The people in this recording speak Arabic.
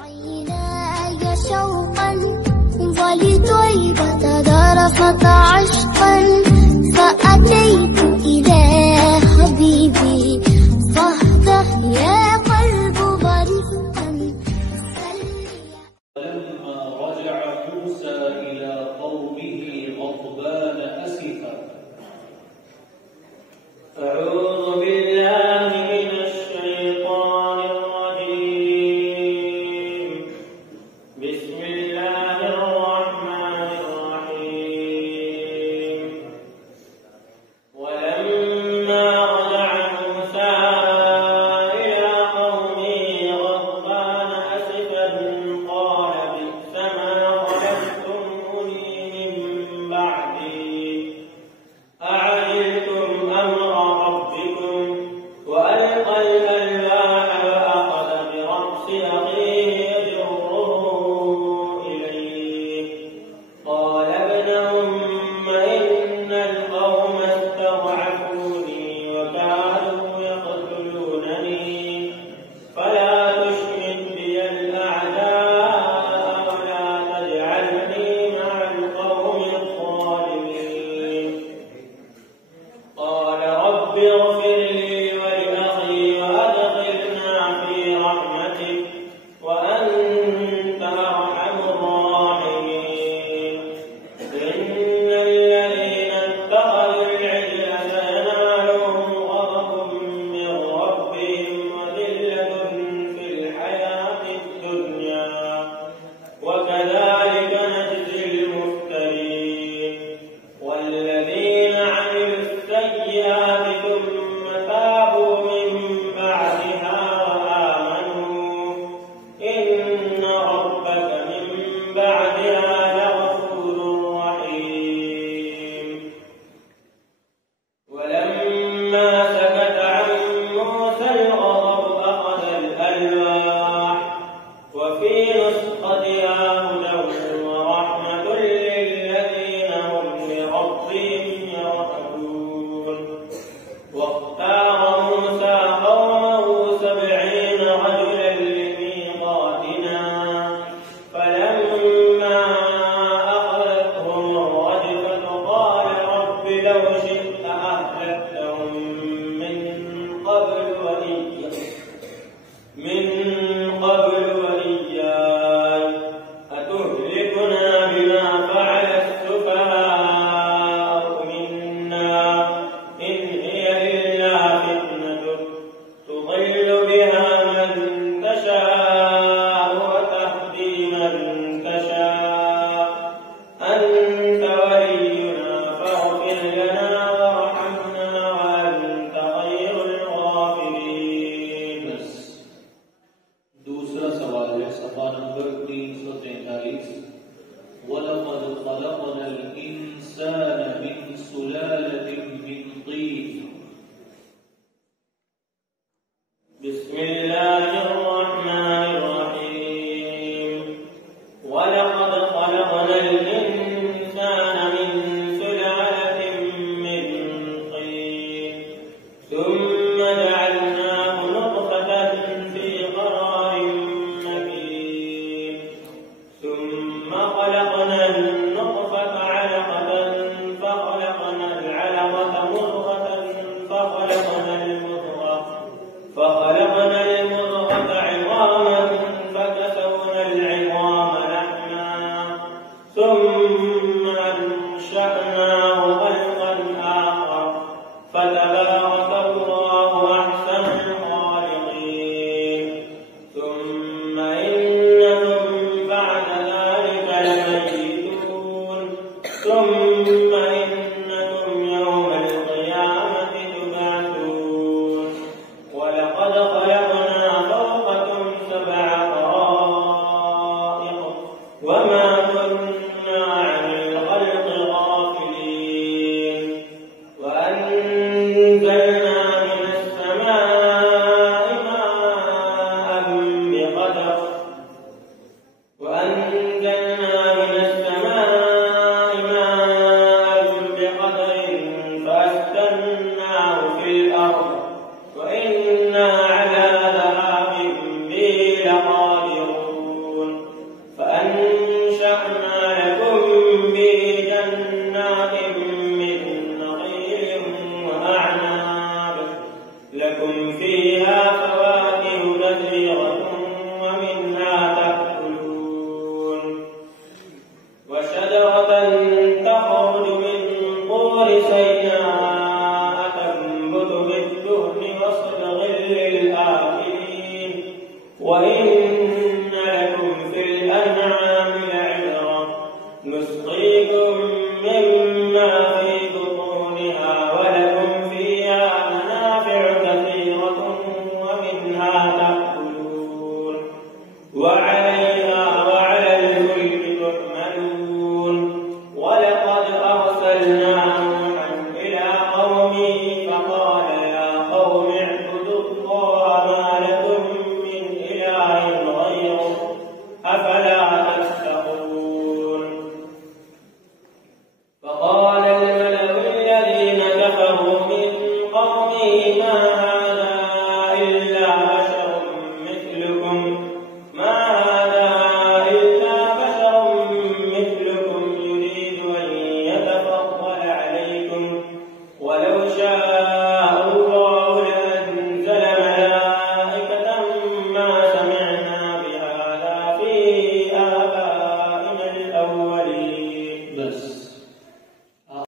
عيناي شوقا ولطيبة ذرفت عشقا فأتيت إلى حبيبي فاهده يا قلب ظريفا. ولما رجع موسى إلى قومه غضبان أسفا. أعوذ بالله من الشيطان الرجيم. بسم الله الرحمن الرحيم. ولما رجع موسى إلى قومه غضبان أسفا قال بئس ما خلفتموني من بعدي أعجلتم أمر ربكم وألقى الألواح وأخذ برأس أخيه يجره إليه قال ابن أم إن القوم استضعفوني وكادوا يقتلونني فلا تشمت بي الأعداء ولا تجعلني مع القوم الظالمين. قال رب اغفر لي ولأخي وأدخلنا في رحمتك وأنت أرحم الراحمين. إن الذين اتخذوا العجل سينالهم غضب من ربهم وذلة في الحياة الدنيا وكذلك نجزي المفترين. والذين عملوا السيئات ثم تابوا من بعدها وآمنوا إن ربك من بعدها لغفور رحيم. ولما سكت عن موسى الغضب أخذ الألواح وفي نسختها هدى ورحمة للذين هم لربهم يرهبون. واختار موسى قومه 70 رجلا لميقاتنا فلما أخذتهم الرجفة قال رب لو شئت أهلكتهم من قبل وإياي أتهلكنا بما فعل السفهاء منا إن هي إلا فتنتك تضل بها من تشاء وتهدي من تشاء أنت ولينا فاغفر لنا وارحمنا وأنت خير الغافرين. दूसरा सवाल है सफा नंबर 343. वलक़द ख़लक़नल इंसान मिन सुलालतिन मिन तीन. बिस्मिल्लाहिर रहमानिर रहीम. वलक़द ख़लक़नल इंसान मिन सुलालतिन मिन तीन ثم جعلناه نطفة في قرار مكين ثم خلقنا النطفة علقة فخلقنا العلقة مضغة نسقيكم مما في بطونها ولكم فيها منافع كثيرة ومنها تأكلون